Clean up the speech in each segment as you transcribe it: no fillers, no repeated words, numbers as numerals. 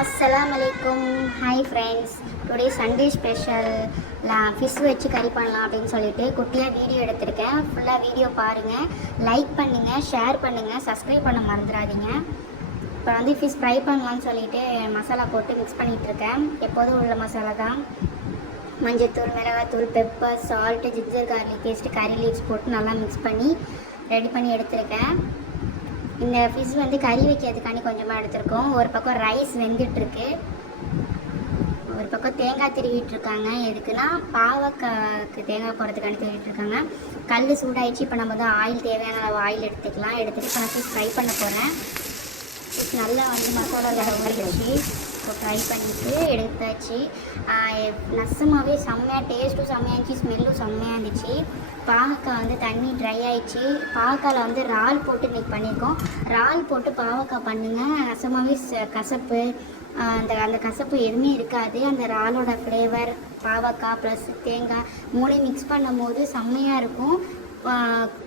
அஸ்ஸலாமலைக்கும். Hi friends, today Sunday special fish வச்சு கறி பண்ணலாம் அப்படின்னு சொல்லிட்டு குட்டியாக வீடியோ எடுத்திருக்கேன். ஃபுல்லாக வீடியோ பாருங்கள், லைக் பண்ணுங்கள், ஷேர் பண்ணுங்கள், சப்ஸ்கிரைப் பண்ண மறந்துடாதீங்க. இப்போ வந்து ஃபிஷ் ஃப்ரை பண்ணலான்னு சொல்லிட்டு மசாலா போட்டு மிக்ஸ் பண்ணிகிட்ருக்கேன். எப்போதும் உள்ள மசாலா தான். மஞ்சள்தூள், மிளகாத்தூள், pepper, salt, ginger garlic paste, கறி லீவ்ஸ் போட்டு நல்லா மிக்ஸ் பண்ணி ரெடி பண்ணி எடுத்திருக்கேன். இந்த ஃபிஷ் வந்து கறி வைக்கிறதுக்காண்டி கொஞ்சமாக எடுத்திருக்கோம். ஒரு பக்கம் ரைஸ் வெந்துட்டுருக்கு, ஒரு பக்கம் தேங்காய் திருவிட்டுருக்காங்க. எதுக்குன்னா பாவக்காய்க்கு தேங்காய் போடுறதுக்காண்டி திருவிட்டுருக்காங்க. கல் சூடாயிடுச்சு. இப்போ நம்ம வந்து ஆயில் தேவையான அளவு ஆயில் எடுத்துக்கலாம். எடுத்துகிட்டு இப்போ நான் ஃபிஷ் ஃப்ரை பண்ண போகிறேன். ஃபிஷ் நல்லா வந்து மசாலா ஊறிடுச்சு. இப்போ ஃப்ரை பண்ணிவிட்டு எடுத்தாச்சு. நசமாகவே செம்மையாக டேஸ்ட்டும் செம்மையாக இருந்துச்சு, ஸ்மெல்லும் செம்மையாக இருந்துச்சு. பாவக்காய் வந்து தண்ணி ட்ரை ஆகிடுச்சு. பாவக்காயில் வந்து இறால் போட்டு இன்றைக்கி பண்ணியிருக்கோம். இறால் போட்டு பாவக்காய் பண்ணுங்கள், நசமாகவே கசப்பு அந்த கசப்பு எதுவுமே இருக்காது. அந்த இறாலோட ஃப்ளேவர், பாவக்காய் ப்ளஸ் தேங்காய் மூணையும் மிக்ஸ் பண்ணும் போது செம்மையாக இருக்கும்.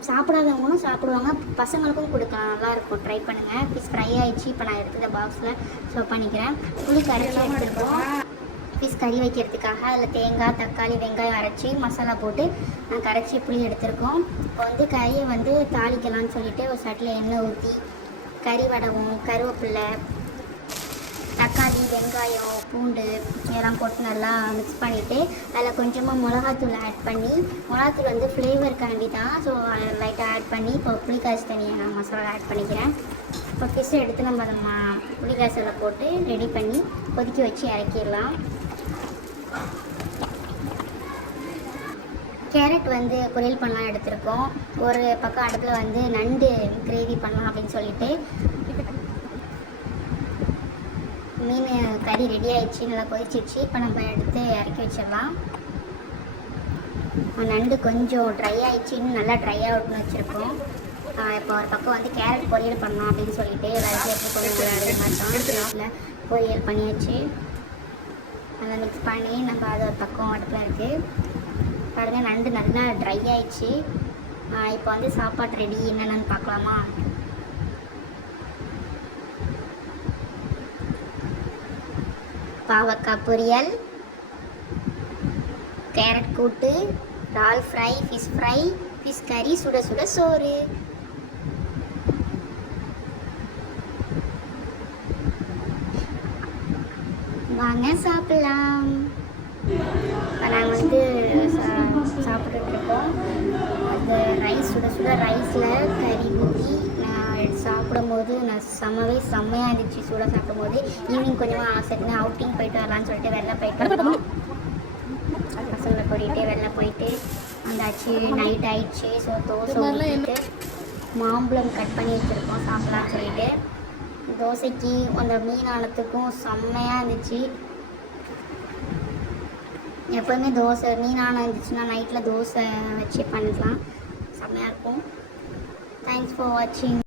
சாப்பிடாதவங்களும் சாப்பிடுவாங்க, பசங்களுக்கும் கொடுக்கலாம், நல்லாயிருக்கும். ட்ரை பண்ணுங்கள். ஃபிஷ் ஃப்ரை ஆகிடுச்சு. இப்போ நான் எடுத்து பாக்ஸில் சர்வ் பண்ணிக்கிறேன். புளி கரைச்சி எடுத்துருக்கோம் ஃபிஷ் கறி வைக்கிறதுக்காக. அதில் தேங்காய், தக்காளி, வெங்காயம் அரைச்சி மசாலா போட்டு நான் கரைச்சி புளி எடுத்துருக்கோம். இப்போ வந்து கறியை வந்து தாளிக்கலான்னு சொல்லிவிட்டு ஒரு சட்டியில் எண்ணெய் ஊற்றி கறி வடகம், கருவேப்பிலை, தக்காளி, வெங்காயம், பூண்டு இதெல்லாம் போட்டு நல்லா மிக்ஸ் பண்ணிவிட்டு அதில் கொஞ்சமாக மிளகாத்தூள் ஆட் பண்ணி, மிளகாத்தூள் வந்து ஃப்ளேவருக்காண்டி தான், ஸோ லைட்டாக ஆட் பண்ணி இப்போ புளிக்காய்ச்சி தனியாக நான் மசாலா ஆட் பண்ணிக்கிறேன். இப்போ ஃபிஷ்ஷை எடுத்து நம்ம அதை புளிக்காய்ச்சலில் போட்டு ரெடி பண்ணி கொதிக்க வச்சு இறக்கிடலாம். கேரட் வந்து பொரியல் பண்ணலாம் எடுத்திருக்கோம். ஒரு பக்கம் அடுப்பில் வந்து நண்டு கிரேவி பண்ணலாம் அப்படின்னு சொல்லிட்டு மீன் கறி ரெடி ஆகிடுச்சு, நல்லா கொதிச்சிடுச்சு. இப்போ நம்ம எடுத்து இறக்கி வச்சிடலாம். நண்டு கொஞ்சம் ட்ரை ஆகிடுச்சு, இன்னும் நல்லா ட்ரை ஆகணும்னு வச்சுருக்கோம். இப்போ ஒரு பக்கம் வந்து கேரட் பொரியல் பண்ணலாம் அப்படின்னு சொல்லிட்டு எல்லாத்தையும் எப்படி மாட்டோம் பொரியல் பண்ணியாச்சு. நல்லா மிக்ஸ் பண்ணி நம்ம அது ஒரு பக்கம் அடுப்பில் இருக்குது. பாருங்கள், நண்டு நல்லா ட்ரை ஆகிடுச்சு. இப்போ வந்து சாப்பாடு ரெடி என்னென்னு பார்க்கலாமா? பாவக்காய் பொரியல், கேரட் கூட்டு, இறால் ஃப்ரை, ஃபிஷ் ஃப்ரை, ஃபிஷ் கறி, சுட சுட சோறு. வாங்க சாப்பிடலாம். இப்போ நாங்கள் வந்து சாப்பிட்டுட்ருக்கோம். அந்த ரைஸ் சுட சுட ரைஸில் கறி ஊற்றி நான் சாப்பிடும்போது செம்மையாக இருந்துச்சு. சூடாக சாப்பிடும்போது ஈவினிங் கொஞ்சமாக ஆசைன்னு அவுட்டிங் போயிட்டு வரலான்னு சொல்லிட்டு வெளில போயிட்டு இருக்கோம். பசங்களை கூட்டிகிட்டு வெளில போயிட்டு வந்தாச்சு. நைட் ஆயிடுச்சு. ஸோ தோசை ஊற்றிட்டு மாம்பழம் கட் பண்ணி வச்சுருக்கோம் சாப்பிட்லான்னு சொல்லிட்டு. தோசைக்கு அந்த மீனானத்துக்கும் செம்மையாக இருந்துச்சு. எப்போதுமே தோசை மீனான இருந்துச்சுன்னா நைட்டில் தோசை வச்சு பண்ணிக்கலாம், செம்மையாக இருக்கும். தேங்க்ஸ் ஃபார் வாட்சிங்.